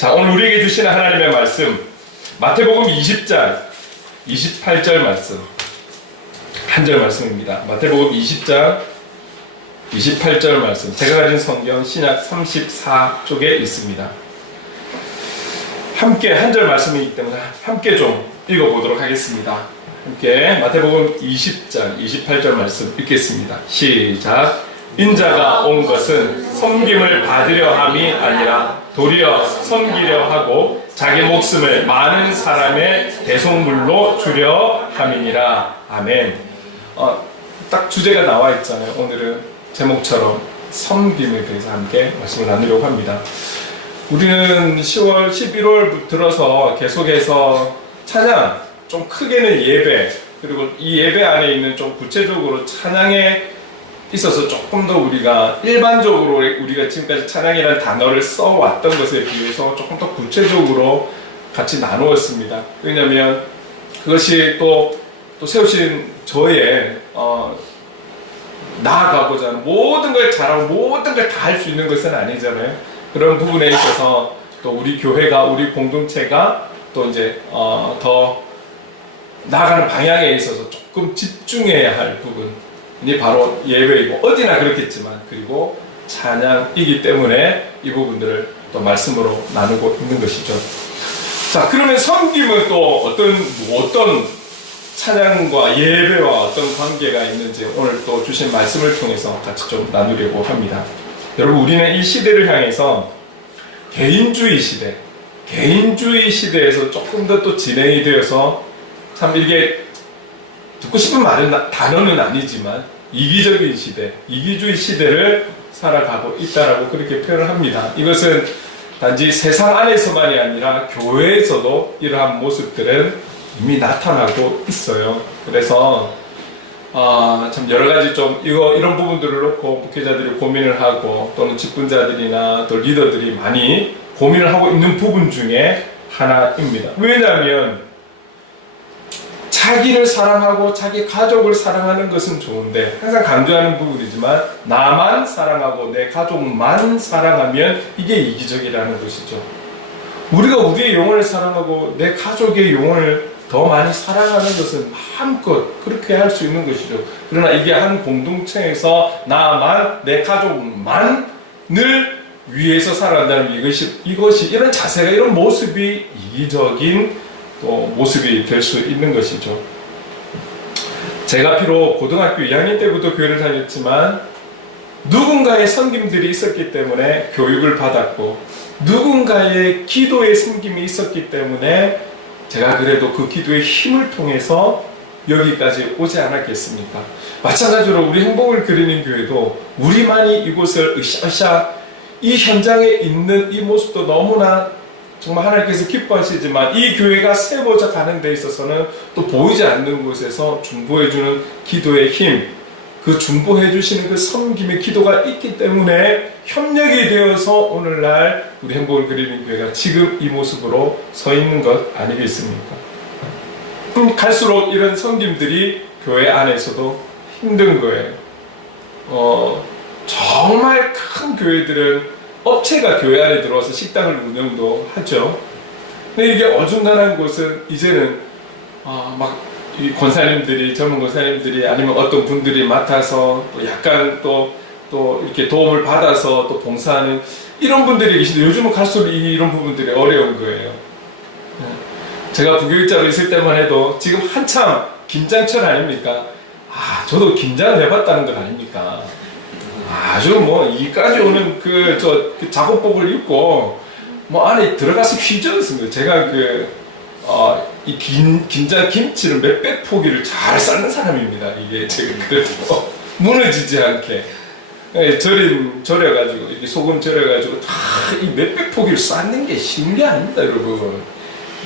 자, 오늘 우리에게 주시는 하나님의 말씀, 마태복음 20장 28절 말씀, 한 절 말씀입니다. 마태복음 20장 28절 말씀, 제가 가진 성경 신약 34쪽에 있습니다. 함께 한 절 말씀이기 때문에 함께 좀 읽어보도록 하겠습니다. 함께 마태복음 20장 28절 말씀 읽겠습니다. 시작. 인자가 온 것은 섬김을 받으려 함이 아니라 도리어 섬기려 하고 자기 목숨을 많은 사람의 대속물로 주려 함이니라. 아멘. 딱 주제가 나와 있잖아요. 오늘은 제목처럼 섬김에 대해서 함께 말씀을 나누려고 합니다. 우리는 10월, 11월 들어서 계속해서 찬양, 좀 크게는 예배, 그리고 이 예배 안에 있는 좀 구체적으로 찬양에 있어서 조금 더 우리가 일반적으로 우리가 지금까지 찬양이라는 단어를 써왔던 것에 비해서 조금 더 구체적으로 같이 나누었습니다. 왜냐하면 그것이 또 세우신 저의 나아가고자 하는 모든 걸 잘하고 모든 걸 다 할 수 있는 것은 아니잖아요. 그런 부분에 있어서 또 우리 교회가, 우리 공동체가 또 이제 더 나아가는 방향에 있어서 조금 집중해야 할 부분이 바로 예배이고, 어디나 그렇겠지만, 그리고 찬양이기 때문에 이 부분들을 또 말씀으로 나누고 있는 것이죠. 자, 그러면 섬김은 또 어떤 찬양과 예배와 어떤 관계가 있는지 오늘 또 주신 말씀을 통해서 같이 좀 나누려고 합니다. 여러분, 우리는 이 시대를 향해서 개인주의 시대에서 조금 더 또 진행이 되어서, 참 이게 듣고 싶은 단어는 아니지만 이기적인 시대, 이기주의 시대를 살아가고 있다라고 그렇게 표현을 합니다. 이것은 단지 세상 안에서만이 아니라 교회에서도 이러한 모습들은 이미 나타나고 있어요. 그래서 참 여러 가지 좀 이런 부분들을 놓고 목회자들이 고민을 하고, 또는 직분자들이나 또 리더들이 많이 고민을 하고 있는 부분 중에 하나입니다. 왜냐하면 자기를 사랑하고 자기 가족을 사랑하는 것은 좋은데, 항상 강조하는 부분이지만, 나만 사랑하고 내 가족만 사랑하면 이게 이기적이라는 것이죠. 우리가 우리의 영혼을 사랑하고 내 가족의 영혼을 더 많이 사랑하는 것은 마음껏 그렇게 할 수 있는 것이죠. 그러나 이게 한 공동체에서 나만, 내 가족만을 위해서 살아간다는 이것이 이런 자세가, 이런 모습이 이기적인 또 모습이 될 수 있는 것이죠. 제가 비록 고등학교 2학년 때부터 교회를 다녔지만 누군가의 섬김들이 있었기 때문에 교육을 받았고, 누군가의 기도의 섬김이 있었기 때문에 제가 그래도 그 기도의 힘을 통해서 여기까지 오지 않았겠습니까? 마찬가지로 우리 행복을 그리는 교회도 우리만이 이곳을 으쌰으쌰 이 현장에 있는 이 모습도 너무나 정말 하나님께서 기뻐하시지만, 이 교회가 세워져 가는 데 있어서는 또 보이지 않는 곳에서 중보해주는 기도의 힘, 그 중보해주시는 그 섬김의 기도가 있기 때문에 협력이 되어서 오늘날 우리 행복을 그리는 교회가 지금 이 모습으로 서 있는 것 아니겠습니까? 갈수록 이런 섬김들이 교회 안에서도 힘든 거예요. 정말 큰 교회들은 업체가 교회 안에 들어와서 식당을 운영도 하죠. 근데 이게 어중간한 곳은 이제는 이 권사님들이, 젊은 권사님들이, 아니면 어떤 분들이 맡아서 또 약간 또 이렇게 도움을 받아서 또 봉사하는 이런 분들이 계신데, 요즘은 갈수록 이런 부분들이 어려운 거예요. 제가 부교육자로 있을 때만 해도 지금 한참 김장철 아닙니까? 저도 김장을 해봤다는 건 아닙니까? 아주 이까지 오는 그 작업복을 입고 안에 들어가서 휘저었습니다. 제가 이 김장 김치를 몇백 포기를 잘 삶는 사람입니다. 이게 제가 그래도 무너지지 않게 절여가지고, 이렇게 소금 절여가지고 다 이 몇백 포기를 삶는 게 쉬운 게 아닙니다, 여러분.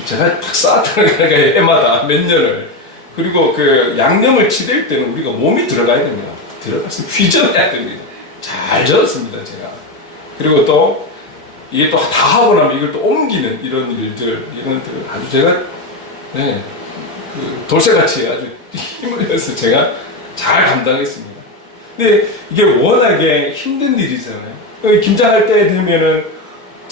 제가 탁 쌓았다는 거니까 해마다 몇 년을. 그리고 그 양념을 치댈 때는 우리가 몸이 들어가야 됩니다. 들어가서 휘저어야 됩니다. 잘 저었습니다, 제가. 그리고 또 이게 또 다 하고 나면 이걸 또 옮기는 이런 일들, 아주 제가 돌쇠같이 아주 힘을 내서 제가 잘 감당했습니다. 근데 이게 워낙에 힘든 일이잖아요. 김장할 때 되면은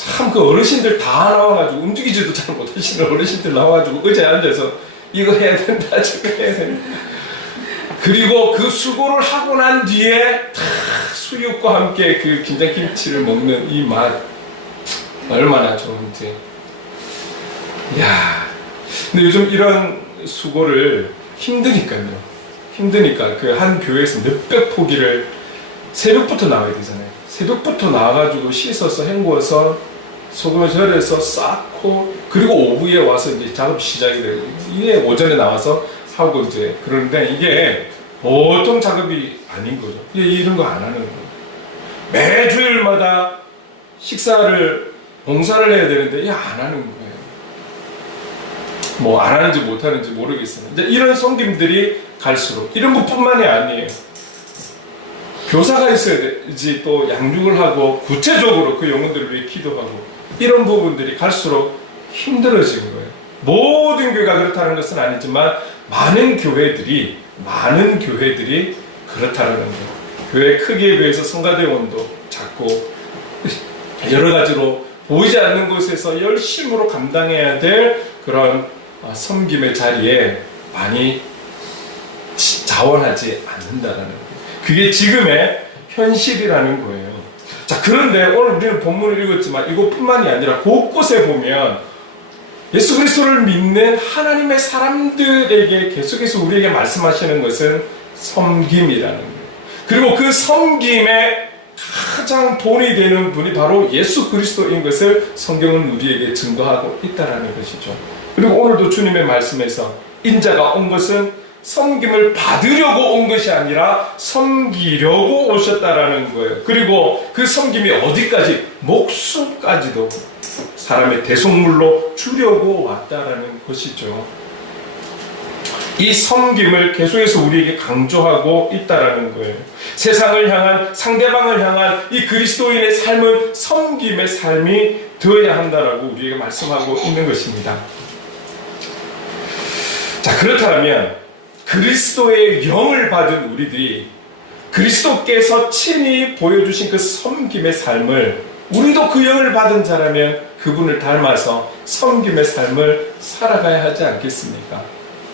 참 그 어르신들 다 나와가지고 움직이지도 잘 못하시는 어르신들 나와가지고 의자에 앉아서 이거 해야 된다 저거 해야 된다. 그리고 그 수고를 하고 난 뒤에 다 수육과 함께 그 김장김치를 먹는 이 맛 얼마나 좋은지. 야, 근데 요즘 이런 수고를 힘드니까 그 한 교회에서 몇백 포기를 새벽부터 나와야 되잖아요. 새벽부터 나와가지고 씻어서 헹구어서 소금을 절여서 쌓고 그리고 오후에 와서 이제 작업 시작이 되고 이게 오전에 나와서 하고 이제 그러는데 이게 보통 작업이 아닌 거죠. 이런 거 안 하는 거예요. 매주일마다 식사를 봉사를 해야 되는데 이게 안 하는 거예요. 뭐 안 하는지 못 하는지 모르겠어요. 이제 이런 섬김들이 갈수록 이런 것뿐만이 아니에요. 교사가 있어야지 또 양육을 하고 구체적으로 그 영혼들을 위해 기도하고 이런 부분들이 갈수록 힘들어지는 거예요. 모든 교회가 그렇다는 것은 아니지만 많은 교회들이 그렇다는 거예요. 교회 크기에 비해서 성가대원도 작고 여러 가지로 보이지 않는 곳에서 열심으로 감당해야 될 그런 섬김의 자리에 많이 자원하지 않는다라는 거예요. 그게 지금의 현실이라는 거예요. 자, 그런데 오늘 우리는 본문을 읽었지만 이것뿐만이 아니라 곳곳에 보면 예수 그리스도를 믿는 하나님의 사람들에게 계속해서 우리에게 말씀하시는 것은 섬김이라는 거예요. 그리고 그 섬김의 가장 본이 되는 분이 바로 예수 그리스도인 것을 성경은 우리에게 증거하고 있다는 것이죠. 그리고 오늘도 주님의 말씀에서 인자가 온 것은 섬김을 받으려고 온 것이 아니라 섬기려고 오셨다라는 거예요. 그리고 그 섬김이 어디까지? 목숨까지도 사람의 대속물로 주려고 왔다라는 것이죠. 이 섬김을 계속해서 우리에게 강조하고 있다라는 거예요. 세상을 향한, 상대방을 향한 이 그리스도인의 삶은 섬김의 삶이 되어야 한다라고 우리에게 말씀하고 있는 것입니다. 자, 그렇다면 그리스도의 영을 받은 우리들이 그리스도께서 친히 보여주신 그 섬김의 삶을 우리도 그 영을 받은 자라면 그분을 닮아서 섬김의 삶을 살아가야 하지 않겠습니까?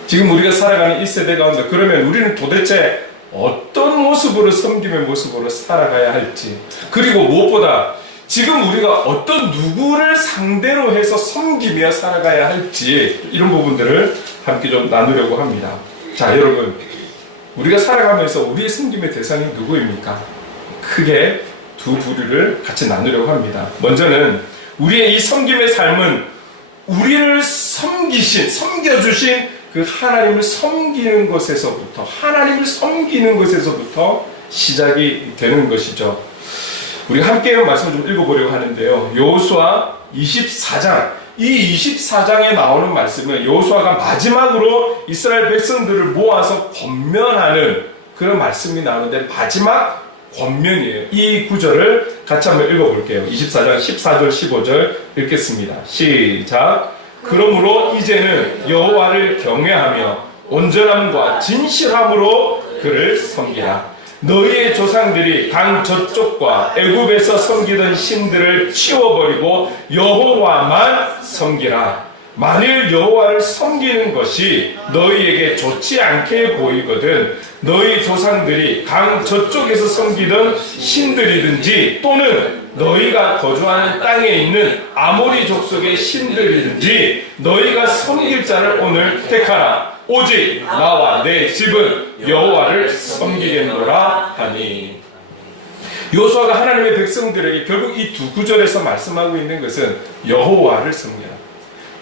지금 우리가 살아가는 이 세대 가운데 그러면 우리는 도대체 어떤 모습으로 섬김의 모습으로 살아가야 할지, 그리고 무엇보다 지금 우리가 어떤 누구를 상대로 해서 섬기며 살아가야 할지 이런 부분들을 함께 좀 나누려고 합니다. 자, 여러분, 우리가 살아가면서 우리의 섬김의 대상이 누구입니까? 크게 두 부류를 같이 나누려고 합니다. 먼저는 우리의 이 섬김의 삶은 우리를 섬겨주신 그 하나님을 섬기는 것에서부터 시작이 되는 것이죠. 우리 함께 말씀을 좀 읽어보려고 하는데요. 여호수아 24장, 이 24장에 나오는 말씀은 여호수아가 마지막으로 이스라엘 백성들을 모아서 권면하는 그런 말씀이 나오는데 마지막 권면이에요. 이 구절을 같이 한번 읽어볼게요. 24장 14절 15절 읽겠습니다. 시작. 그러므로 이제는 여호와를 경외하며 온전함과 진실함으로 그를 섬기라. 너희의 조상들이 강 저쪽과 애굽에서 섬기던 신들을 치워버리고 여호와만 섬기라. 만일 여호와를 섬기는 것이 너희에게 좋지 않게 보이거든 너희 조상들이 강 저쪽에서 섬기던 신들이든지 또는 너희가 거주하는 땅에 있는 아모리 족속의 신들이든지 너희가 섬길 자를 오늘 택하라. 오직 나와 내 집은 여호와를 섬기겠노라 하니. 여호수아가 하나님의 백성들에게 결국 이 두 구절에서 말씀하고 있는 것은 여호와를 섬기라,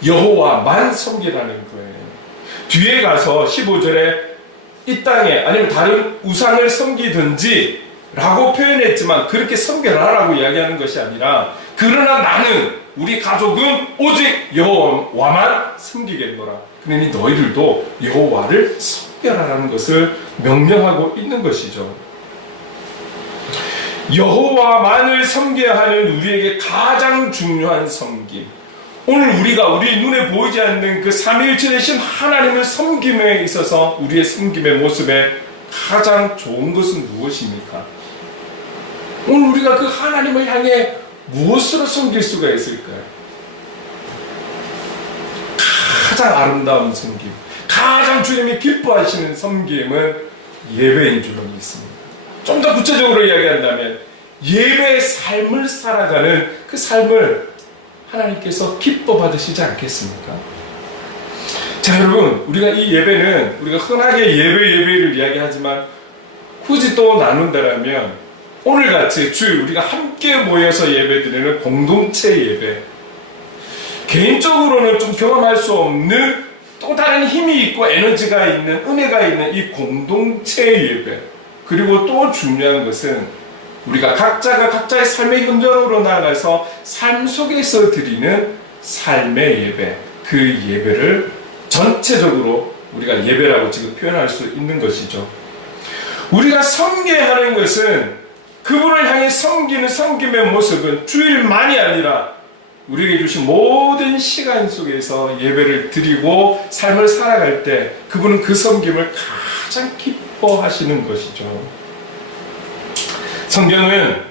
여호와만 섬기라는 거예요. 뒤에 가서 15절에 이 땅에 아니면 다른 우상을 섬기든지 라고 표현했지만 그렇게 섬겨라라고 이야기하는 것이 아니라 그러나 나는, 우리 가족은 오직 여호와만 섬기겠노라. 그러니 너희들도 여호와를 섬겨라라는 것을 명령하고 있는 것이죠. 여호와만을 섬겨야 하는 우리에게 가장 중요한 섬김, 오늘 우리가 우리 눈에 보이지 않는 그 삼위일체 되신 하나님을 섬김에 있어서 우리의 섬김의 모습에 가장 좋은 것은 무엇입니까? 오늘 우리가 그 하나님을 향해 무엇으로 섬길 수가 있을까요? 가장 아름다운 섬김, 가장 주님이 기뻐하시는 섬김은 예배인 줄로 믿습니다. 좀 더 구체적으로 이야기한다면 예배의 삶을 살아가는 그 삶을 하나님께서 기뻐 받으시지 않겠습니까? 자, 여러분, 우리가 이 예배는 우리가 흔하게 예배를 이야기하지만 굳이 또 나눈다라면 오늘같이 주일 우리가 함께 모여서 예배드리는 공동체 예배, 개인적으로는 좀 경험할 수 없는 또 다른 힘이 있고 에너지가 있는, 은혜가 있는 이 공동체 예배, 그리고 또 중요한 것은 우리가 각자가 각자의 삶의 현장으로 나아가서 삶 속에서 드리는 삶의 예배, 그 예배를 전체적으로 우리가 예배라고 지금 표현할 수 있는 것이죠. 우리가 섬겨야 하는 것은 그분을 향해 섬기는 섬김의 모습은 주일만이 아니라 우리에게 주신 모든 시간 속에서 예배를 드리고 삶을 살아갈 때 그분은 그 섬김을 가장 기뻐하시는 것이죠. 성경은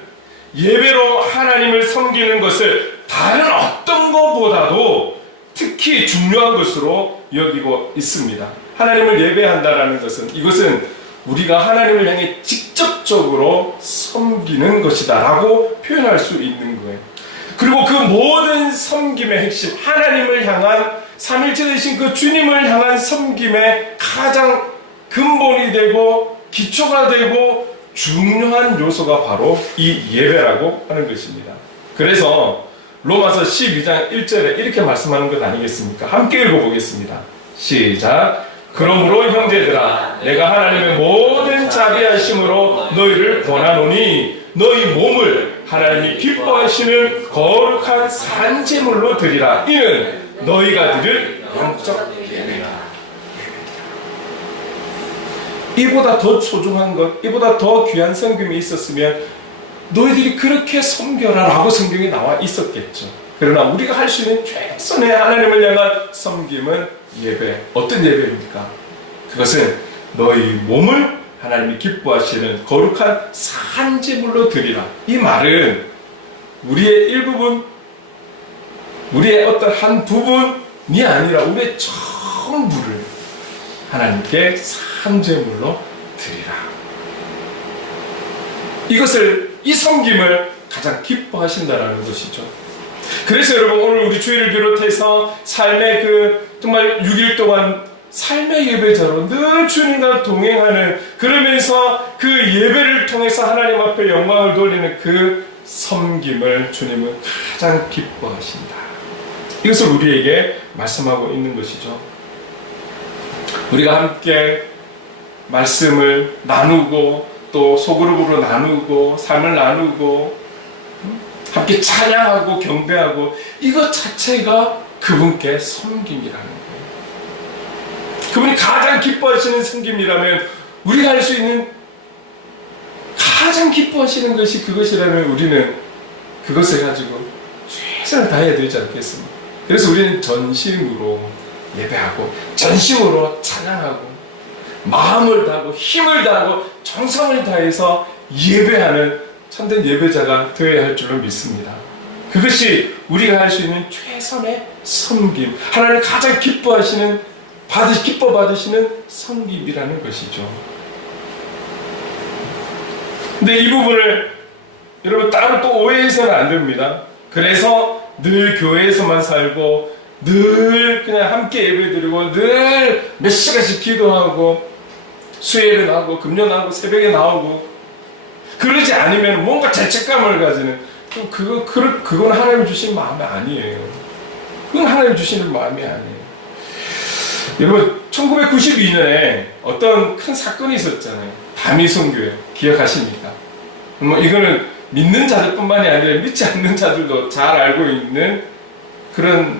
예배로 하나님을 섬기는 것을 다른 어떤 것보다도 특히 중요한 것으로 여기고 있습니다. 하나님을 예배한다라는 것은 이것은 우리가 하나님을 향해 직접적으로 섬기는 것이다 라고 표현할 수 있는 거예요. 그리고 그 모든 섬김의 핵심, 하나님을 향한 삼일체 되신 그 주님을 향한 섬김의 가장 근본이 되고 기초가 되고 중요한 요소가 바로 이 예배라고 하는 것입니다. 그래서 로마서 12장 1절에 이렇게 말씀하는 것 아니겠습니까? 함께 읽어보겠습니다. 시작. 그러므로 형제들아, 내가 하나님의 모든 자비하심으로 너희를 권하노니 너희 몸을 하나님이 기뻐하시는 거룩한 산제물로 드리라. 이는 너희가 드릴 영적 예배라. 이보다 더 소중한 것, 이보다 더 귀한 섬김이 있었으면 너희들이 그렇게 섬겨라 라고 성경에 나와 있었겠죠. 그러나 우리가 할 수 있는 최선의 하나님을 향한 섬김은 예배. 어떤 예배입니까? 그것은 너희 몸을 하나님이 기뻐하시는 거룩한 산제물로 드리라. 이 말은 우리의 일부분, 우리의 어떤 한 부분이 아니라 우리의 전부를 하나님께 산제물로 드리라. 이 섬김을 가장 기뻐하신다라는 것이죠. 그래서 여러분, 오늘 우리 주일을 비롯해서 삶의 정말 6일 동안 삶의 예배자로 늘 주님과 동행하는, 그러면서 그 예배를 통해서 하나님 앞에 영광을 돌리는 그 섬김을 주님은 가장 기뻐하신다. 이것을 우리에게 말씀하고 있는 것이죠. 우리가 함께 말씀을 나누고 또 소그룹으로 나누고 삶을 나누고 함께 찬양하고 경배하고, 이것 자체가 그분께 섬김이라는 거예요. 그분이 가장 기뻐하시는 섬김이라면, 우리가 할 수 있는 가장 기뻐하시는 것이 그것이라면 우리는 그것을 가지고 최선을 다해야 되지 않겠습니까? 그래서 우리는 전심으로 예배하고 전심으로 찬양하고 마음을 다하고 힘을 다하고 정성을 다해서 예배하는 참된 예배자가 되어야 할 줄로 믿습니다. 그것이 우리가 할 수 있는 최선의 섬김, 하나님 가장 기뻐 받으시는 섬김이라는 것이죠. 근데 이 부분을 여러분 따로 또 오해해서는 안 됩니다. 그래서 늘 교회에서만 살고 늘 그냥 함께 예배드리고 늘 몇 시간씩 기도하고 수요일에 나오고 금요 나오고 새벽에 나오고 그러지 않으면 뭔가 죄책감을 가지는, 그건 하나님 주신 마음이 아니에요. 그건 하나님 주시는 마음이 아니에요. 여러분, 1992년에 어떤 큰 사건이 있었잖아요. 다미성교회 기억하십니까? 뭐 이거는 믿는 자들뿐만이 아니라 믿지 않는 자들도 잘 알고 있는 그런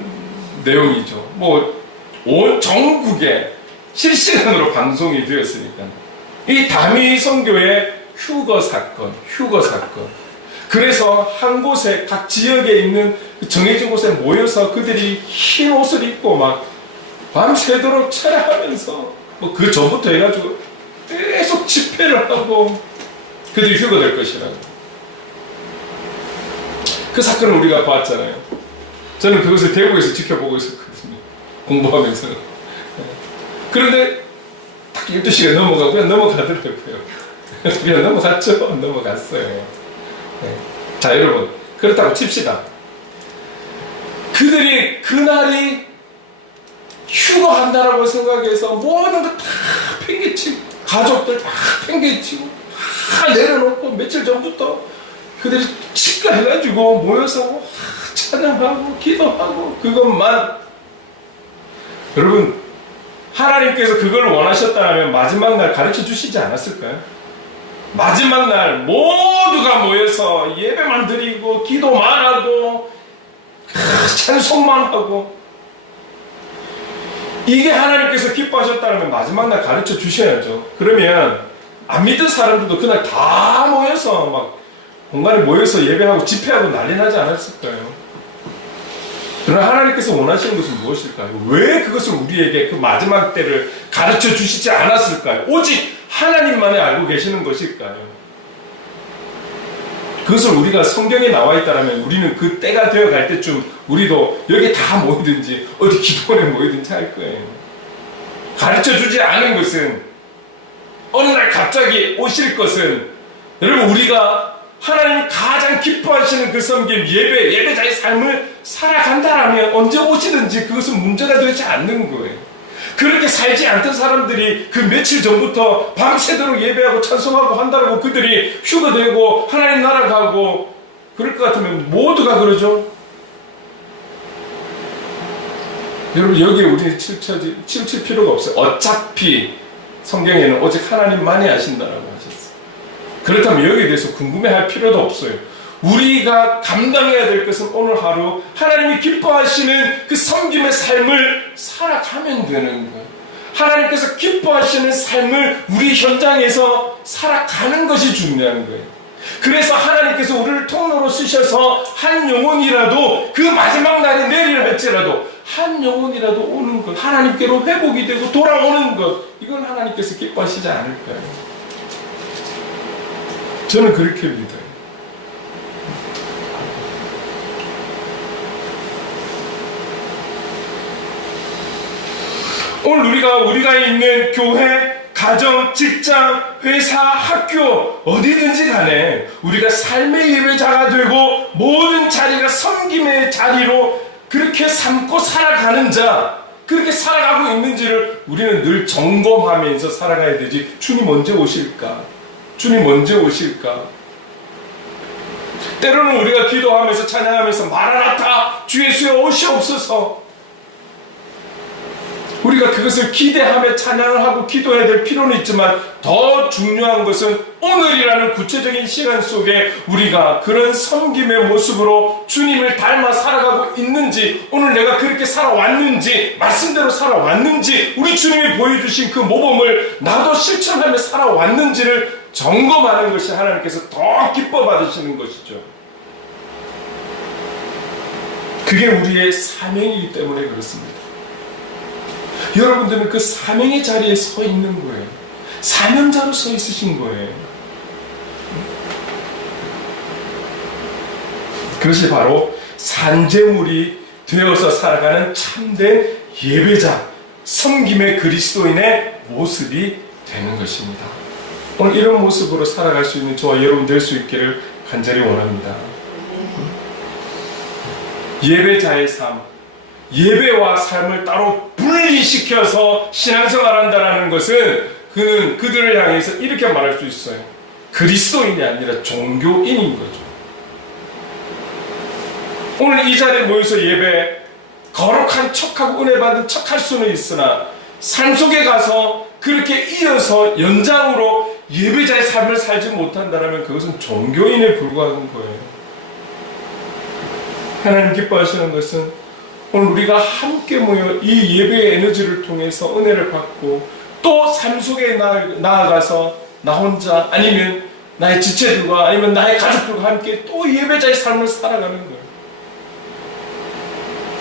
내용이죠. 뭐 온 전국에 실시간으로 방송이 되었으니까. 이 다미성교회 휴거 사건. 그래서 한 곳에 각 지역에 있는 정해진 곳에 모여서 그들이 흰 옷을 입고 막 밤새도록 철야하면서 뭐 그 전부터 해가지고 계속 집회를 하고 그들이 휴거될 것이라고. 그 사건을 우리가 봤잖아요. 저는 그것을 대구에서 지켜보고 있었거든요. 공부하면서. 그런데 딱 12시가 넘어가고 그냥 넘어가더라고요. 그냥 넘어갔죠? 넘어갔어요. 자, 여러분. 그렇다고 칩시다. 그들이 그날이 휴거한다라고 생각해서 모든 거 다 팽개치고, 가족들 다 팽개치고, 다 내려놓고 며칠 전부터 그들이 집가해가지고 모여서 찬양하고 기도하고 그것만. 여러분, 하나님께서 그걸 원하셨다면 마지막 날 가르쳐 주시지 않았을까요? 마지막 날 모두가 모여서 예배만 드리고 기도만 하고 찬송만 하고, 이게 하나님께서 기뻐하셨다면 마지막 날 가르쳐 주셔야죠. 그러면 안 믿은 사람들도 그날 다 모여서 막 공간에 모여서 예배하고 집회하고 난리 나지 않았을까요? 그러나 하나님께서 원하시는 것은 무엇일까요? 왜 그것을 우리에게 그 마지막 때를 가르쳐 주시지 않았을까요? 오직 하나님만이 알고 계시는 것일까요? 그것을 우리가 성경에 나와 있다면 우리는 그 때가 되어 갈 때쯤 우리도 여기 다 모이든지 어디 기도원에 모이든지 할 거예요. 가르쳐 주지 않은 것은, 어느 날 갑자기 오실 것은, 여러분, 우리가 하나님이 가장 기뻐하시는 그 섬김, 예배자의 삶을 살아간다라면 언제 오시든지 그것은 문제가 되지 않는 거예요. 그렇게 살지 않던 사람들이 그 며칠 전부터 밤새도록 예배하고 찬송하고 한다고 그들이 휴거되고 하나님 나라 가고 그럴 것 같으면 모두가 그러죠. 여러분, 여기에 우리는 치우칠 필요가 없어요. 어차피 성경에는 오직 하나님만이 아신다라고 하셨어요. 그렇다면 여기에 대해서 궁금해할 필요도 없어요. 우리가 감당해야 될 것은 오늘 하루 하나님이 기뻐하시는 그 섬김의 삶을 살아가면 되는 거예요. 하나님께서 기뻐하시는 삶을 우리 현장에서 살아가는 것이 중요한 거예요. 그래서 하나님께서 우리를 통로로 쓰셔서 한 영혼이라도, 그 마지막 날이 내리라 할지라도 한 영혼이라도 오는 것, 하나님께로 회복이 되고 돌아오는 것, 이건 하나님께서 기뻐하시지 않을까요? 저는 그렇게 믿어요. 오늘 우리가 있는 교회, 가정, 직장, 회사, 학교, 어디든지 간에 우리가 삶의 예배자가 되고 모든 자리가 섬김의 자리로 그렇게 삼고 살아가는 자, 그렇게 살아가고 있는지를 우리는 늘 점검하면서 살아가야 되지. 주님 언제 오실까? 주님 언제 오실까? 때로는 우리가 기도하면서 찬양하면서 마라나타 주 예수여 오시옵소서, 우리가 그것을 기대하며 찬양을 하고 기도해야 될 필요는 있지만 더 중요한 것은 오늘이라는 구체적인 시간 속에 우리가 그런 섬김의 모습으로 주님을 닮아 살아가고 있는지, 오늘 내가 그렇게 살아왔는지, 말씀대로 살아왔는지, 우리 주님이 보여주신 그 모범을 나도 실천하며 살아왔는지를 점검하는 것이 하나님께서 더 기뻐 받으시는 것이죠. 그게 우리의 사명이기 때문에 그렇습니다. 여러분들은 그 사명의 자리에 서 있는 거예요. 사명자로 서 있으신 거예요. 그것이 바로 산재물이 되어서 살아가는 참된 예배자, 섬김의 그리스도인의 모습이 되는 것입니다. 오늘 이런 모습으로 살아갈 수 있는 저와 여러분 될 수 있기를 간절히 원합니다. 예배자의 삶, 예배와 삶을 따로 분리시켜서 신앙생활한다는 것은 그들을 향해서 이렇게 말할 수 있어요. 그리스도인이 아니라 종교인인 거죠. 오늘 이 자리에 모여서 예배, 거룩한 척하고 은혜 받은 척할 수는 있으나 삶 속에 가서 그렇게 이어서 연장으로 예배자의 삶을 살지 못한다면 그것은 종교인에 불과한 거예요. 하나님 기뻐하시는 것은 오늘 우리가 함께 모여 이 예배의 에너지를 통해서 은혜를 받고 또 삶 속에 나아가서 나 혼자, 아니면 나의 지체들과, 아니면 나의 가족들과 함께 또 예배자의 삶을 살아가는 거예요.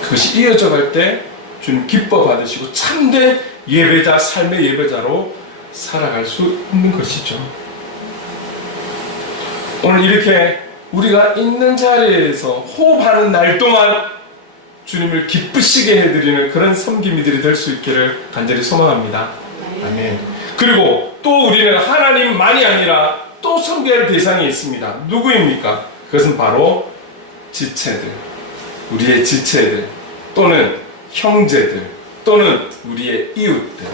그것이 이어져 갈 때 주님 기뻐 받으시고 참된 예배자, 삶의 예배자로 살아갈 수 있는 것이죠. 오늘 이렇게 우리가 있는 자리에서 호흡하는 날 동안 주님을 기쁘시게 해드리는 그런 섬김이들이 될 수 있기를 간절히 소망합니다. 아멘. 그리고 또 우리는 하나님만이 아니라 또 섬겨야 할 대상이 있습니다. 누구입니까? 그것은 바로 지체들, 우리의 지체들, 또는 형제들, 또는 우리의 이웃들,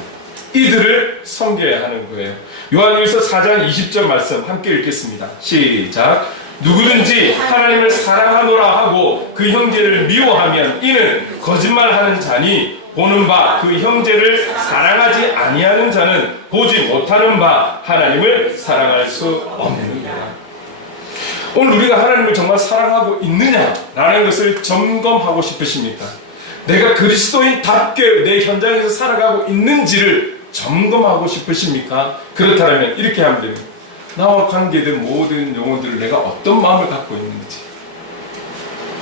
이들을 섬겨야 하는 거예요. 요한일서 4장 20절 말씀 함께 읽겠습니다. 시작. 누구든지 하나님을 사랑하노라 하고 그 형제를 미워하면 이는 거짓말하는 자니 보는 바 그 형제를 사랑하지 아니하는 자는 보지 못하는 바 하나님을 사랑할 수 없느니라. 오늘 우리가 하나님을 정말 사랑하고 있느냐라는 것을 점검하고 싶으십니까? 내가 그리스도인답게 내 현장에서 살아가고 있는지를 점검하고 싶으십니까? 그렇다면 이렇게 하면 됩니다. 나와 관계된 모든 영혼들을 내가 어떤 마음을 갖고 있는지,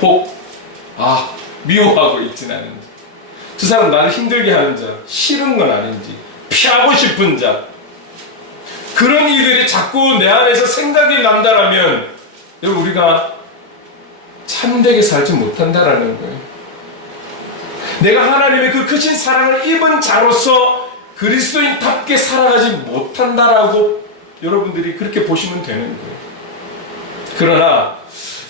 혹 미워하고 있지는 않은지, 저 사람 나를 힘들게 하는 자, 싫은 건 아닌지, 피하고 싶은 자, 그런 이들이 자꾸 내 안에서 생각이 난다라면 여러분 우리가 참되게 살지 못한다라는 거예요. 내가 하나님의 그 크신 사랑을 입은 자로서 그리스도인답게 살아가지 못한다라고 여러분들이 그렇게 보시면 되는 거예요. 그러나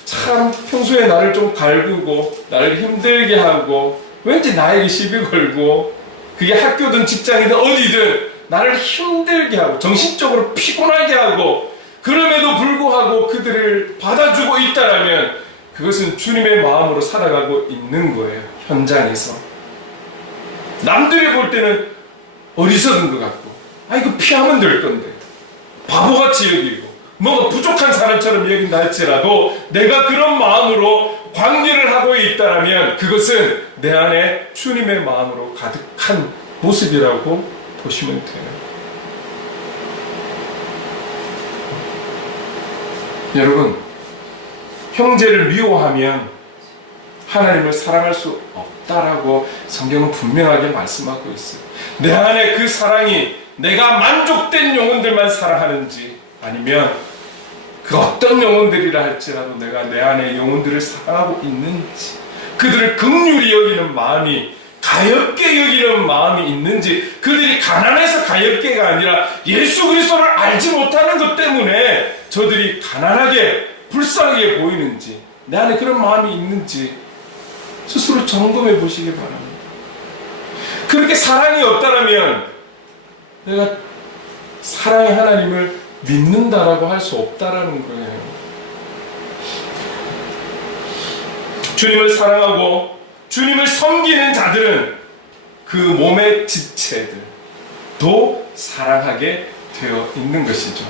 참 평소에 나를 좀 갈구고 나를 힘들게 하고 왠지 나에게 시비 걸고 그게 학교든 직장이든 어디든 나를 힘들게 하고 정신적으로 피곤하게 하고 그럼에도 불구하고 그들을 받아주고 있다라면 그것은 주님의 마음으로 살아가고 있는 거예요. 현장에서 남들이 볼 때는 어리석은 것 같고 이거 피하면 될 건데 바보같이 여기고 뭔가 부족한 사람처럼 여긴다 할지라도 내가 그런 마음으로 관계를 하고 있다면 그것은 내 안에 주님의 마음으로 가득한 모습이라고 보시면 돼요. 여러분, 형제를 미워하면 하나님을 사랑할 수 없다라고 성경은 분명하게 말씀하고 있어요. 내 안에 그 사랑이 내가 만족된 영혼들만 사랑하는지 아니면 그 어떤 영혼들이라 할지라도 내가 내 안에 영혼들을 사랑하고 있는지 그들을 긍휼히 여기는 마음이 가엾게 여기는 마음이 있는지 그들이 가난해서 가엾게가 아니라 예수 그리스도를 알지 못하는 것 때문에 저들이 가난하게 불쌍하게 보이는지 내 안에 그런 마음이 있는지 스스로 점검해 보시기 바랍니다. 그렇게 사랑이 없다라면 내가 사랑의 하나님을 믿는다라고 할 수 없다라는 거예요. 주님을 사랑하고 주님을 섬기는 자들은 그 몸의 지체들도 사랑하게 되어 있는 것이죠.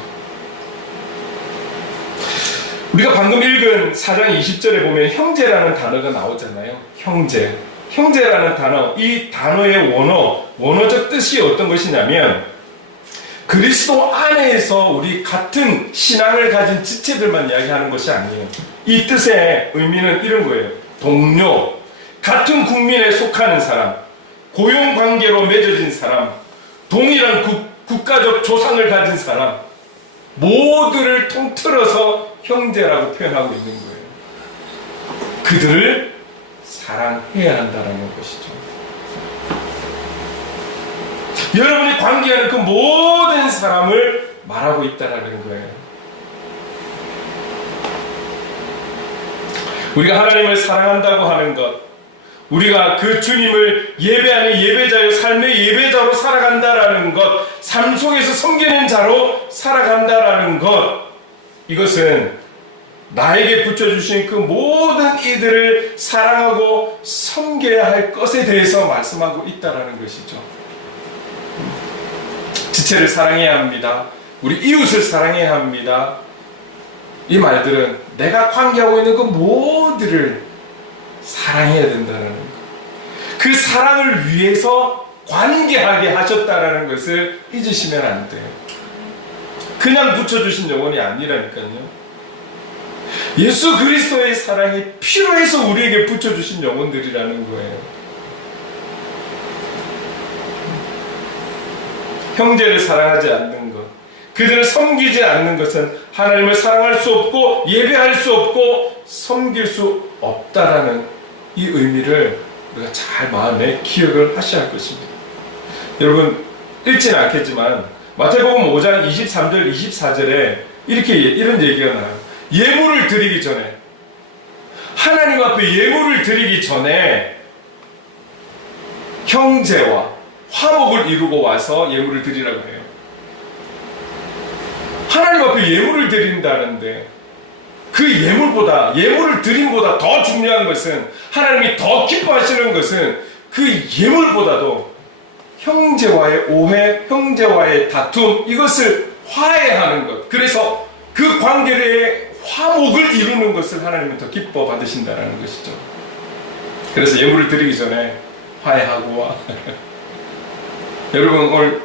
우리가 방금 읽은 4장 20절에 보면 형제라는 단어가 나오잖아요. 형제라는 단어, 이 단어의 원어적 뜻이 어떤 것이냐면 그리스도 안에서 우리 같은 신앙을 가진 지체들만 이야기하는 것이 아니에요. 이 뜻의 의미는 이런 거예요. 동료, 같은 국민에 속하는 사람, 고용관계로 맺어진 사람, 동일한 국가적 조상을 가진 사람, 모두를 통틀어서 형제라고 표현하고 있는 거예요. 그들을 사랑해야 한다는 것이죠. 여러분이 관계하는 그 모든 사람을 말하고 있다는 거예요. 우리가 하나님을 사랑한다고 하는 것, 우리가 그 주님을 예배하는 예배자요, 삶의 예배자로 살아간다라는 것, 삶 속에서 섬기는 자로 살아간다라는 것, 이것은 나에게 붙여주신 그 모든 이들을 사랑하고 섬겨야 할 것에 대해서 말씀하고 있다는 것이죠. 지체를 사랑해야 합니다. 우리 이웃을 사랑해야 합니다. 이 말들은 내가 관계하고 있는 그 모두를 사랑해야 된다는 것. 그 사랑을 위해서 관계하게 하셨다는 것을 잊으시면 안 돼요. 그냥 붙여주신 영혼이 아니라니까요. 예수 그리스도의 사랑이 필요해서 우리에게 붙여주신 영혼들이라는 거예요. 형제를 사랑하지 않는 것, 그들을 섬기지 않는 것은 하나님을 사랑할 수 없고 예배할 수 없고 섬길 수 없다라는 이 의미를 우리가 잘 마음에 기억을 하셔야 할 것입니다. 여러분 읽지는 않겠지만 마태복음 5장 23절 24절에 이런 얘기가 나와요. 예물을 드리기 전에, 하나님 앞에 예물을 드리기 전에 형제와 화목을 이루고 와서 예물을 드리라고 해요. 하나님 앞에 예물을 드린다는데 그 예물을 드림보다 더 중요한 것은, 하나님이 더 기뻐하시는 것은 그 예물보다도 형제와의 오해, 형제와의 다툼, 이것을 화해하는 것, 그래서 그 관계의 화목을 이루는 것을 하나님은 더 기뻐 받으신다는 것이죠. 그래서 예물을 드리기 전에 화해하고 와. 여러분 오늘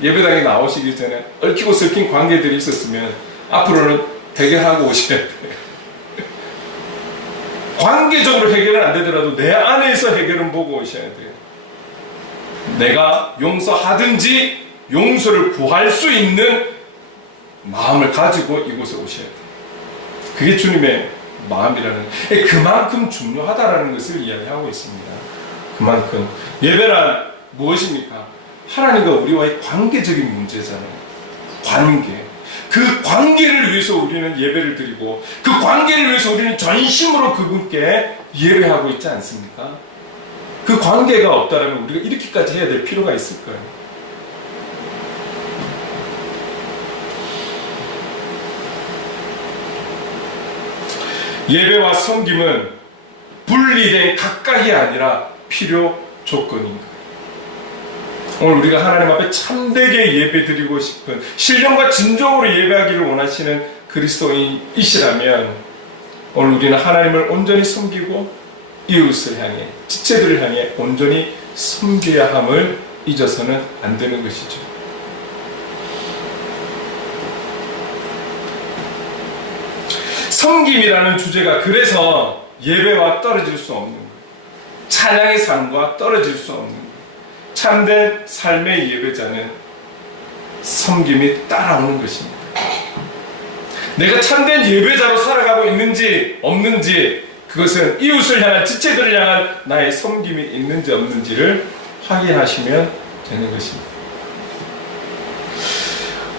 예배당에 나오시기 전에 얽히고 설킨 관계들이 있었으면 앞으로는 해결하고 오셔야 돼요. 관계적으로 해결은 안 되더라도 내 안에서 해결은 보고 오셔야 돼요. 내가 용서하든지 용서를 구할 수 있는 마음을 가지고 이곳에 오셔야 돼요. 그게 주님의 마음이라는, 그만큼 중요하다라는 것을 이야기하고 있습니다. 그만큼 예배란 무엇입니까? 하나님과 우리와의 관계적인 문제잖아요. 관계. 그 관계를 위해서 우리는 예배를 드리고, 그 관계를 위해서 우리는 전심으로 그분께 예배하고 있지 않습니까? 그 관계가 없다면 우리가 이렇게까지 해야 될 필요가 있을까요? 예배와 섬김은 분리된 가까이 아니라 필요 조건인 거예요. 오늘 우리가 하나님 앞에 참되게 예배드리고 싶은, 신령과 진정으로 예배하기를 원하시는 그리스도인이시라면 오늘 우리는 하나님을 온전히 섬기고 이웃을 향해, 지체들을 향해 온전히 섬겨야 함을 잊어서는 안 되는 것이죠. 섬김이라는 주제가 그래서 예배와 떨어질 수 없는 거예요. 찬양의 삶과 떨어질 수 없는 거예요. 참된 삶의 예배자는 섬김이 따라오는 것입니다. 내가 참된 예배자로 살아가고 있는지 없는지, 그것은 이웃을 향한, 지체들을 향한 나의 섬김이 있는지 없는지를 확인하시면 되는 것입니다.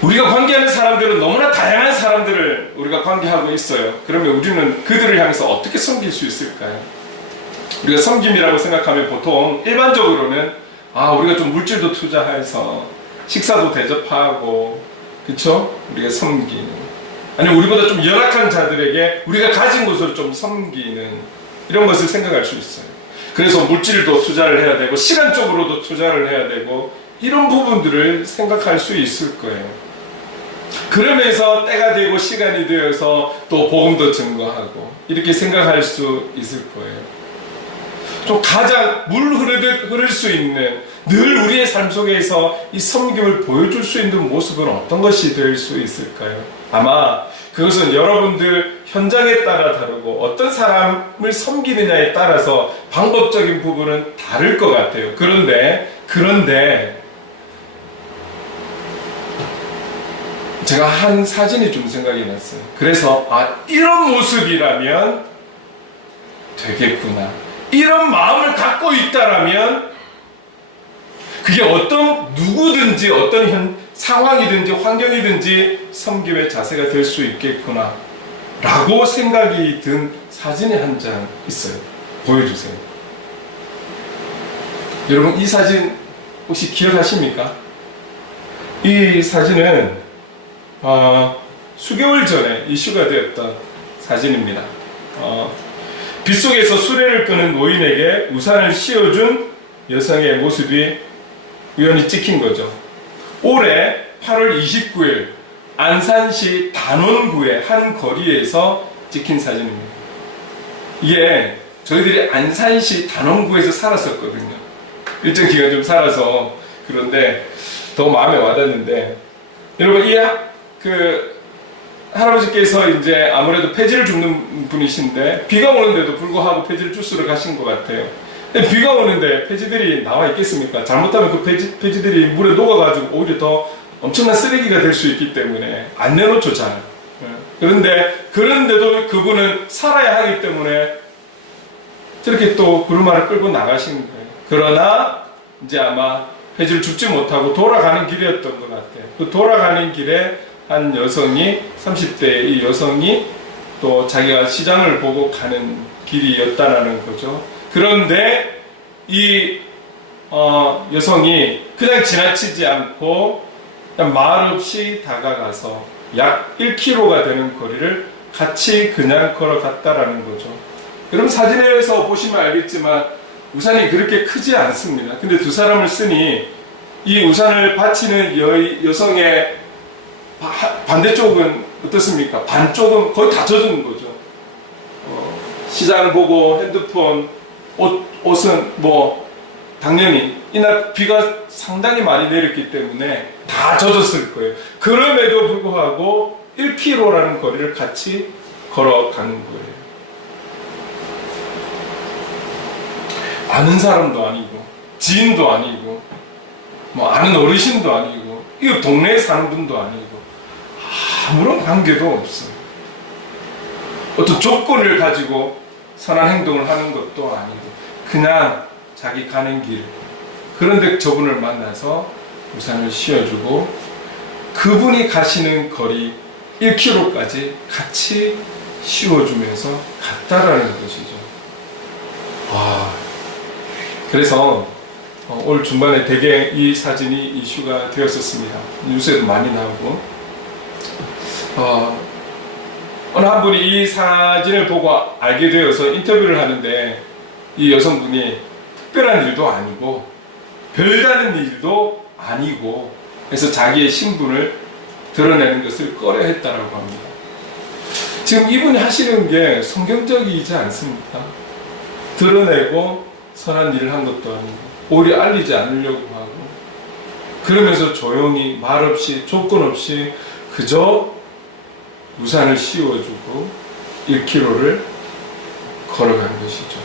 우리가 관계하는 사람들은 너무나 다양한 사람들을 우리가 관계하고 있어요. 그러면 우리는 그들을 향해서 어떻게 섬길 수 있을까요? 우리가 섬김이라고 생각하면 보통 일반적으로는 우리가 좀 물질도 투자해서 식사도 대접하고, 그쵸? 우리가 섬기는, 아니면 우리보다 좀 열악한 자들에게 우리가 가진 것으로 좀 섬기는, 이런 것을 생각할 수 있어요. 그래서 물질도 투자를 해야 되고 시간적으로도 투자를 해야 되고, 이런 부분들을 생각할 수 있을 거예요. 그러면서 때가 되고 시간이 되어서 또 복음도 증거하고 이렇게 생각할 수 있을 거예요. 좀 가장 물 흐르듯 흐를 수 있는, 늘 우리의 삶 속에서 이 섬김을 보여줄 수 있는 모습은 어떤 것이 될 수 있을까요? 아마 그것은 여러분들 현장에 따라 다르고 어떤 사람을 섬기느냐에 따라서 방법적인 부분은 다를 것 같아요. 그런데 제가 한 사진이 좀 생각이 났어요. 그래서 이런 모습이라면 되겠구나, 이런 마음을 갖고 있다라면 그게 어떤 누구든지 어떤 상황이든지 환경이든지 섬김의 자세가 될 수 있겠구나 라고 생각이 든 사진이 한 장 있어요. 보여주세요. 여러분 이 사진 혹시 기억하십니까? 이 사진은 수개월 전에 이슈가 되었던 사진입니다. 빗속에서 수레를 끄는 노인에게 우산을 씌워준 여성의 모습이 우연히 찍힌 거죠. 올해 8월 29일 안산시 단원구의 한 거리에서 찍힌 사진입니다. 이게 저희들이 안산시 단원구에서 살았었거든요. 일정 기간 좀 살아서 그런데 더 마음에 와닿는데, 여러분 할아버지께서 이제 아무래도 폐지를 줍는 분이신데 비가 오는데도 불구하고 폐지를 주스러 가신 것 같아요. 근데 비가 오는데 폐지들이 나와 있겠습니까? 잘못하면 그 폐지들이 물에 녹아가지고 오히려 더 엄청난 쓰레기가 될 수 있기 때문에 안 내놓죠, 잘. 그런데도 그분은 살아야 하기 때문에 저렇게 또 구루마를 끌고 나가신 거예요. 그러나 이제 아마 해질 죽지 못하고 돌아가는 길이었던 것 같아요. 그 돌아가는 길에 한 여성이, 30대의 이 여성이 또 자기가 시장을 보고 가는 길이었다라는 거죠. 그런데 이 여성이 그냥 지나치지 않고 그냥 말 없이 다가가서 약 1km가 되는 거리를 같이 그냥 걸어갔다라는 거죠. 여러분 사진에서 보시면 알겠지만 우산이 그렇게 크지 않습니다. 근데 두 사람을 쓰니 이 우산을 받치는 여성의 반대쪽은 어떻습니까? 반쪽은 거의 다 젖은 거죠. 시장 보고 핸드폰, 옷은 뭐 당연히 이날 비가 상당히 많이 내렸기 때문에 다 젖었을 거예요. 그럼에도 불구하고 1km라는 거리를 같이 걸어가는 거예요. 아는 사람도 아니고 지인도 아니고 뭐 아는 어르신도 아니고 이 동네에 사는 분도 아니고 아무런 관계도 없어요. 어떤 조건을 가지고 선한 행동을 하는 것도 아니고 그냥 자기 가는 길. 그런데 저분을 만나서 우산을 씌워주고 그분이 가시는 거리 1km까지 같이 씌워주면서 갔다라는 것이죠. 와. 그래서 올 중반에 되게 이 사진이 이슈가 되었었습니다. 뉴스에도 많이 나오고 어느 한 분이 이 사진을 보고 알게 되어서 인터뷰를 하는데 이 여성분이 특별한 일도 아니고 별다른 일도 아니고 그래서 자기의 신분을 드러내는 것을 꺼려했다라고 합니다. 지금 이분이 하시는 게 성경적이지 않습니까? 드러내고 선한 일을 한 것도 아니고 오히려 알리지 않으려고 하고 그러면서 조용히 말 없이 조건 없이 그저 우산을 씌워주고 1km를 걸어간 것이죠.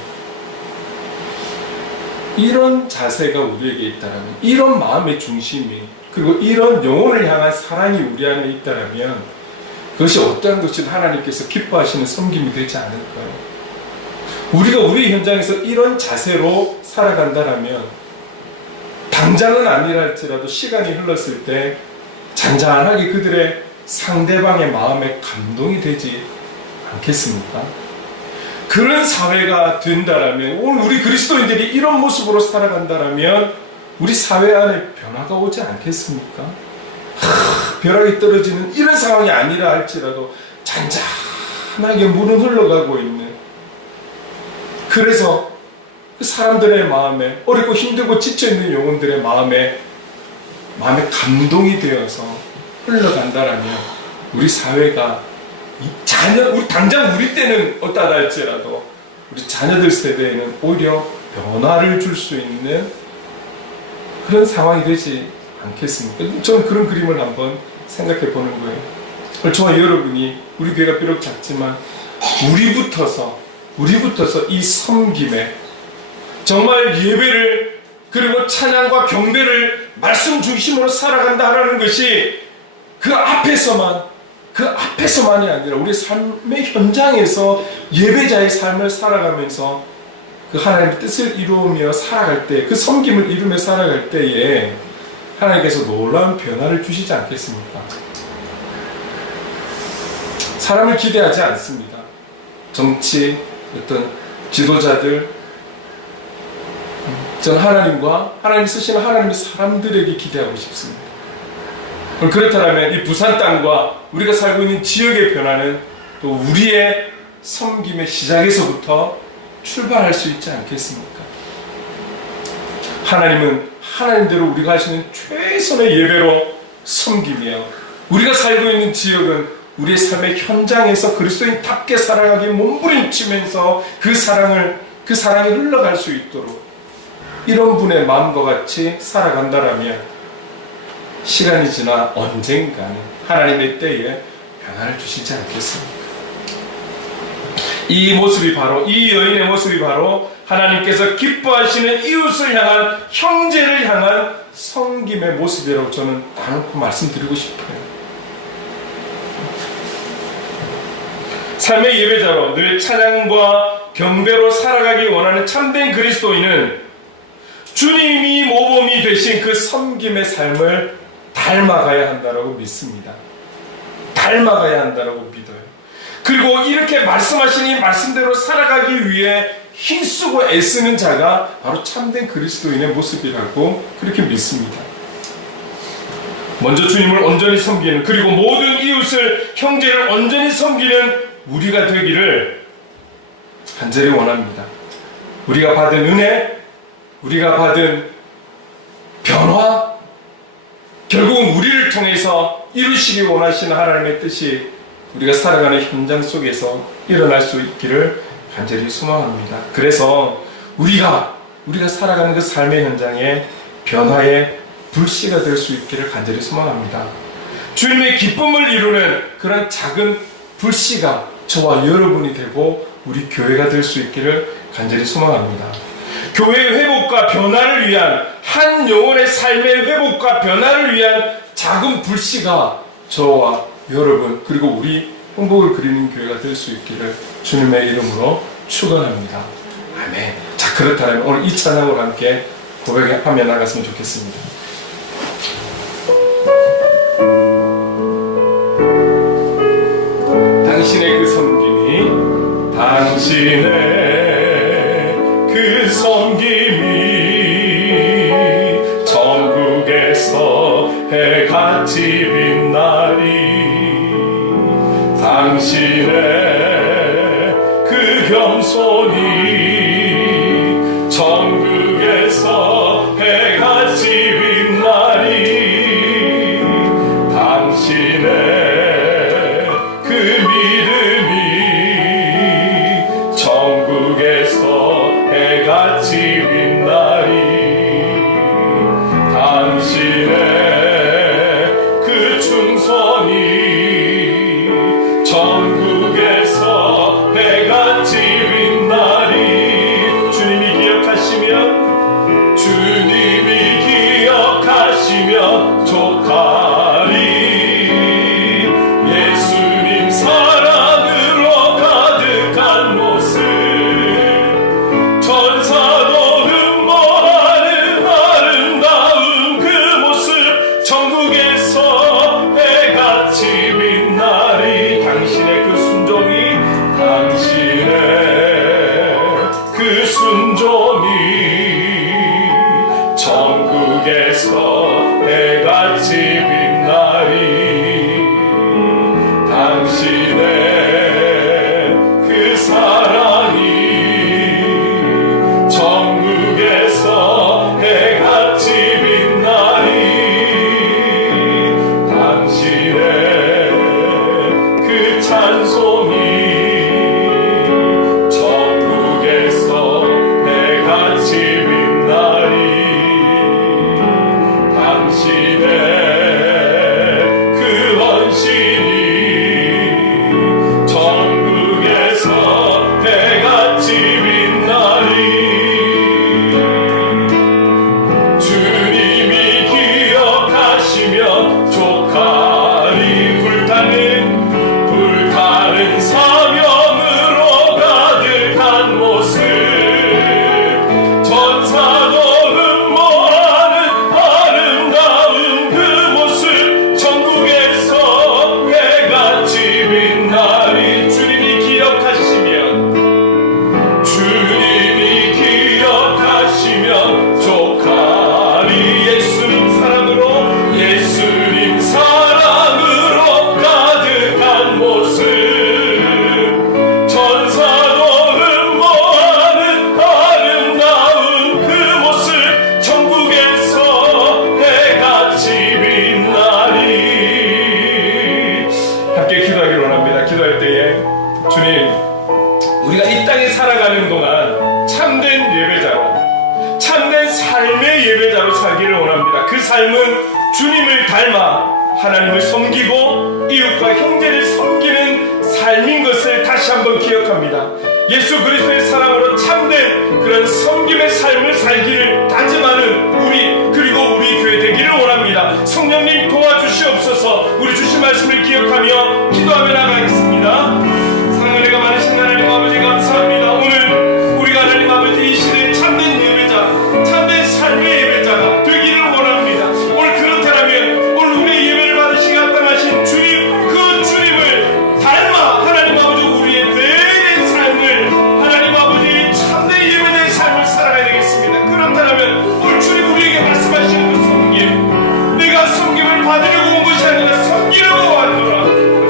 이런 자세가 우리에게 있다면, 이런 마음의 중심이, 그리고 이런 영혼을 향한 사랑이 우리 안에 있다면 그것이 어떠한 것이든 하나님께서 기뻐하시는 섬김이 되지 않을까요? 우리가 우리 현장에서 이런 자세로 살아간다면 당장은 아니라 할지라도 시간이 흘렀을 때 잔잔하게 그들의 상대방의 마음에 감동이 되지 않겠습니까? 그런 사회가 된다라면, 오늘 우리 그리스도인들이 이런 모습으로 살아간다라면 우리 사회 안에 변화가 오지 않겠습니까? 벼락이 떨어지는 이런 상황이 아니라 할지라도 잔잔하게 물은 흘러가고 있는, 그래서 그 사람들의 마음에, 어렵고 힘들고 지쳐있는 영혼들의 마음에 감동이 되어서 흘러간다라면 우리 사회가 우리 당장 우리 때는 어떠하다 할지라도 우리 자녀들 세대에는 오히려 변화를 줄 수 있는 그런 상황이 되지 않겠습니까? 저는 그런 그림을 한번 생각해 보는 거예요. 저와 여러분이, 우리 교회가 비록 작지만 우리부터서 이 섬김에 정말 예배를, 그리고 찬양과 경배를 말씀 중심으로 살아간다 하는 것이 그 앞에서만이 아니라 우리 삶의 현장에서 예배자의 삶을 살아가면서 그 하나님의 뜻을 이루며 살아갈 때, 그 섬김을 이루며 살아갈 때에 하나님께서 놀라운 변화를 주시지 않겠습니까? 사람을 기대하지 않습니다. 정치, 어떤 지도자들, 전 하나님과 하나님 쓰시는 하나님의 사람들에게 기대하고 싶습니다. 그렇다면 이 부산 땅과 우리가 살고 있는 지역의 변화는 또 우리의 섬김의 시작에서부터 출발할 수 있지 않겠습니까? 하나님은 하나님대로 우리가 하시는 최선의 예배로 섬기며, 우리가 살고 있는 지역은 우리의 삶의 현장에서 그리스도인답게 살아가기 몸부림치면서 그 사랑이 흘러갈 수 있도록 이런 분의 마음과 같이 살아간다라면 시간이 지나 언젠가는 하나님의 때에 변화를 주시지 않겠습니까? 이 여인의 모습이 바로 하나님께서 기뻐하시는 이웃을 향한, 형제를 향한 섬김의 모습이라고 저는 단언코 말씀드리고 싶어요. 삶의 예배자로 늘 찬양과 경배로 살아가기 원하는 참된 그리스도인은 주님이 모범이 되신 그 섬김의 삶을 닮아가야 한다고 믿습니다. 닮아가야 한다고 믿어요. 그리고 이렇게 말씀하신 이 말씀대로 살아가기 위해 힘쓰고 애쓰는 자가 바로 참된 그리스도인의 모습이라고 그렇게 믿습니다. 먼저 주님을 온전히 섬기는, 그리고 모든 이웃을, 형제를 온전히 섬기는 우리가 되기를 간절히 원합니다. 우리가 받은 은혜, 우리가 받은 변화, 결국은 우리를 통해서 이루시기 원하시는 하나님의 뜻이 우리가 살아가는 현장 속에서 일어날 수 있기를 간절히 소망합니다. 그래서 우리가 살아가는 그 삶의 현장에 변화의 불씨가 될 수 있기를 간절히 소망합니다. 주님의 기쁨을 이루는 그런 작은 불씨가 저와 여러분이 되고 우리 교회가 될 수 있기를 간절히 소망합니다. 교회의 회복과 변화를 위한, 한 영혼의 삶의 회복과 변화를 위한 작은 불씨가 저와 여러분, 그리고 우리 행복을 그리는 교회가 될 수 있기를 주님의 이름으로 축원합니다. 아멘. 자, 그렇다면 오늘 이 찬양으로 함께 고백하며 나갔으면 좋겠습니다. 당신의 그 섬김이, 당신의 그 섬김이 전국에서 해같이 빛나리. 당신의 그 겸손이 전국에서 해같이 빛나리. 당신의 그 믿음이 전국에서 해같이 빛나리. 당신의 그 충성이 전국에서 해같이 빛나리. 주님이 기억하시면 족하리. 예수님 사랑으로 가득한 모습, 전사도 흠모하는 아름다운 그 모습, 전국에서 해같이 빛나리. 당신의 그 순종이, 당신의 그 순종이 전국에서 해같이 빛나리. 당신의 그 사랑이 전국에서 해같이 빛나리. 당신의 그 찬송이 전국에서 해같이 빛나리. 당신의 그 헌신이 전국에서 해같이 빛나리. 주님이 기억하시면 족하리. 불타는 사명으로 가득한 모습, 전사도 흠모하는 아름다운 그 모습, 전국에서 해같이 빛나리. 주님이 기억하시면 족하리. 예수님 사랑으로 가득한 모습, 전사도 흠모하는 아름다운 그 모습, 전국에서 해같이 빛나리. 함께 기도하기를 원합니다. 기도할 때에 주님, 우리가 이 땅에 살아가는 동안 참된 예배자로, 참된 삶의 예배자로 살기를 원합니다. 그 삶은 주님을 닮아 하나님을 섬기고 이웃과 형제를 섬기는 삶인 것을 다시 한번 기억합니다. 예수 그리스도의 사랑으로 참된 그런 섬김의 삶을 살기를 다짐하는 우리, 그리고 우리 교회 되기를 원합니다. 성령님 도와주시옵소서. 우리 주신 말씀을 기억하며 기도하며 나가겠습니다. 사랑을 많으신 하나님 아버지 감사합니다. 오늘 우리가 하나님 아버지 이 시대에 참된 예배자, 참된 삶의 예배자가 되기를 원합니다. 오늘 그렇다면 오늘 우리의 예배를 받으시기 합당하신 주님, 그 주님을 닮아 하나님 아버지 우리의 매일의 삶을 하나님 아버지 참된 예배자의 삶을 살아가야 되겠습니다. 그렇다면 오늘 주님 우리에게 말씀하시는 그 섬김, 내가 섬김을 받으려고 온 것이 아니라 섬기려고 왔노라.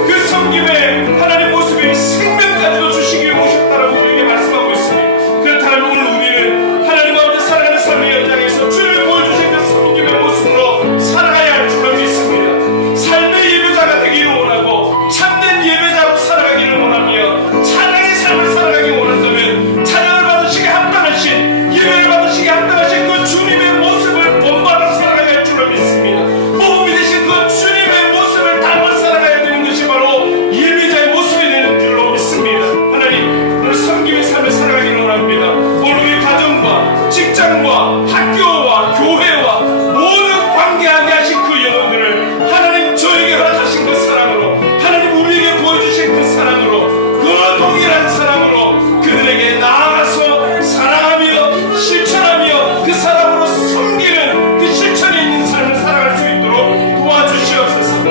그 섬김에 하나님 모습의 생명까지도 주시기 위해 오셨다라고 우리에게 말씀하고 있습니다. 그렇다면 오늘 우리는 하나님 아버지 살아가는 삶의 현장에서 주님을 보여주신 그 섬김의 모습으로 살아가야 할 줄로 믿습니다. 삶의 예배자가 되기를 원하고 참된 예배자로 살아가기를 원하며 찬양의 삶을 살아가기 원한다면 찬양을 받으시기 합당하신, 예배를 받으시기 합당하신 그 주님의 모습을 본받아 살아가야 할 줄로 믿습니다. 모범이 되신 그 주님의 모습을 닮아 살아가야 되는 것이 바로 예배자의 모습이 되는 줄로 믿습니다. 하나님, 오늘 섬김의 삶을 살아가기를 원합니다. 오늘 우리 가정과 직장과 학교와 교회와 모든 관계하게 하신 그 영혼들을 하나님 저에게 허락하신 그 사랑으로, 하나님 우리에게 보여주신 그 사랑으로, 그 동일한 사랑으로 그들에게 나아가서 사랑하며 실천하며 그 사랑으로 섬기는 그 실천이 있는 삶을 살아갈 수 있도록 도와주시옵소서.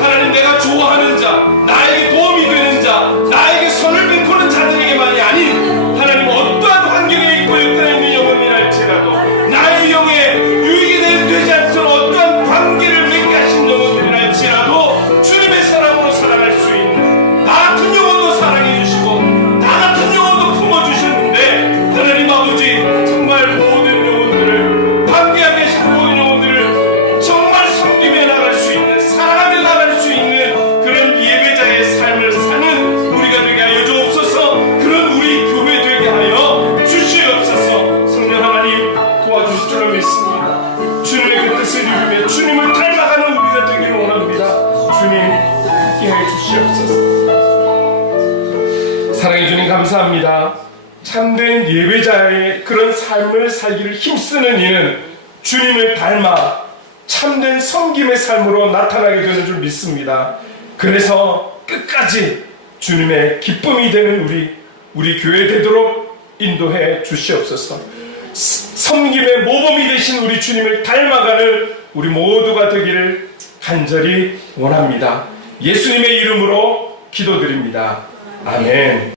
하나님, 내가 좋아하는 자, 나에게 도움이 되는 자, 나에게 선을 베푸는 자들에게만이 아닌 하나님 어떠한 환경에 있고 여건에 있는 영혼이라 할지라도 나의 영에 유익이 되지 않던 어떠한 관계를 맺게 하신 영혼들이라 할지라도 주님의 사랑으로 살아갈 수 있는, 나 같은 영혼도 사랑해 주시고 나 같은 영혼도 품어주셨는데 하나님 아버지 정말 모든 영혼들을 관계하게 하신 모든 영혼들을 정말 섬기며 나갈 수 있는, 사랑하며 나갈 수 있는 그런 예배자의 삶을 사는 우리가 되게 하여 주옵소서. 그런 우리 교회 되게 하여 주시옵소서. 성령 하나님 도와주실 줄로 믿습니다. 주님의 그 뜻을 이루며 주님을 닮아가는 우리가 되기를 원합니다. 주님 함께하여 주시옵소서. 사랑해 주님 감사합니다. 참된 예배자의 그런 삶을 살기를 힘쓰는 이는 주님을 닮아 참된 섬김의 삶으로 나타나게 되는 줄 믿습니다. 그래서 끝까지 주님의 기쁨이 되는 우리 교회 되도록 인도해 주시옵소서. 섬김의 모범이 되신 우리 주님을 닮아가는 우리 모두가 되기를 간절히 원합니다. 예수님의 이름으로 기도드립니다. 아멘.